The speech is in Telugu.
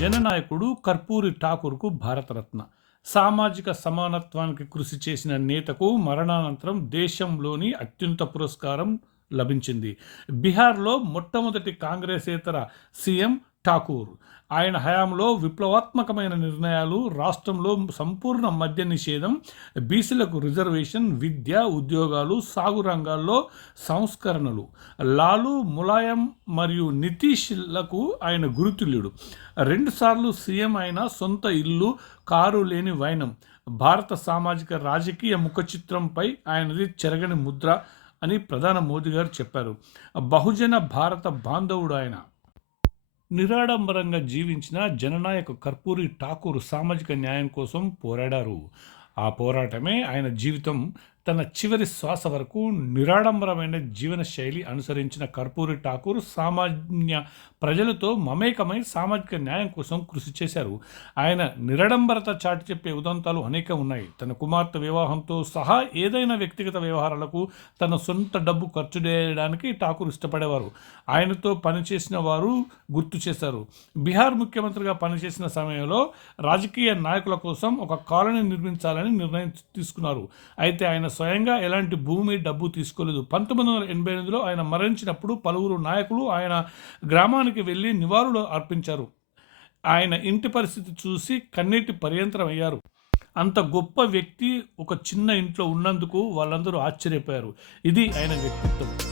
జననాయకుడు కర్పూరి ఠాకూర్కు భారతరత్న. సామాజిక సమానత్వానికి కృషి చేసిన నేతకు మరణానంతరం దేశంలోని అత్యున్నత పురస్కారం లభించింది. బీహార్లో మొట్టమొదటి కాంగ్రెసేతర సీఎం ఠాకూర్. ఆయన హయాంలో విప్లవాత్మకమైన నిర్ణయాలు రాష్ట్రంలో సంపూర్ణ మద్య నిషేధం బీసీలకు రిజర్వేషన్ విద్య ఉద్యోగాలు సాగు రంగాల్లో సంస్కరణలు. లాలు ములాయం మరియు నితీష్లకు ఆయన గురుతుల్యుడు. రెండుసార్లు సీఎం అయిన సొంత ఇల్లు కారు లేని వైనం. భారత సామాజిక రాజకీయ ముఖ చిత్రంపై ఆయనది చెరగని ముద్ర అని ప్రధాని మోదీ గారు చెప్పారు. బహుజన భారత బాంధవుడు ఆయన. నిరాడంబరంగా జీవించిన జననాయక కర్పూరి ఠాకూర్ సామాజిక న్యాయం కోసం పోరాడారు. ఆ పోరాటమే ఆయన జీవితం తన చివరి శ్వాస వరకు నిరాడంబరమైన జీవన శైలి అనుసరించిన కర్పూరి ఠాకూర్ సామాన్య ప్రజలతో మమేకమై సామాజిక న్యాయం కోసం కృషి చేశారు. ఆయన నిరాడంబరత చాటి చెప్పే ఉదంతాలు అనేక ఉన్నాయి. తన కుమార్తె వివాహంతో సహా ఏదైనా వ్యక్తిగత వ్యవహారాలకు తన సొంత డబ్బు ఖర్చు చేయడానికి ఠాకూర్ ఇష్టపడేవారు. ఆయనతో పనిచేసిన వారు గుర్తు చేశారు. బీహార్ ముఖ్యమంత్రిగా పనిచేసిన సమయంలో రాజకీయ నాయకుల కోసం ఒక కాలనీ నిర్మించాలని నిర్ణయం తీసుకున్నారు. అయితే ఆయన స్వయంగా ఎలాంటి భూమి డబ్బు తీసుకోలేదు. పంతొమ్మిది వందల ఎనభై ఎనిమిదిలో ఆయన మరణించినప్పుడు పలువురు నాయకులు ఆయన గ్రామానికి వెళ్ళి నివాళులు అర్పించారు. ఆయన ఇంటి పరిస్థితి చూసి కన్నీటి పర్యంతరం అయ్యారు. అంత గొప్ప వ్యక్తి ఒక చిన్న ఇంట్లో ఉన్నందుకు వాళ్ళందరూ ఆశ్చర్యపోయారు. ఇది ఆయన వ్యక్తిత్వం.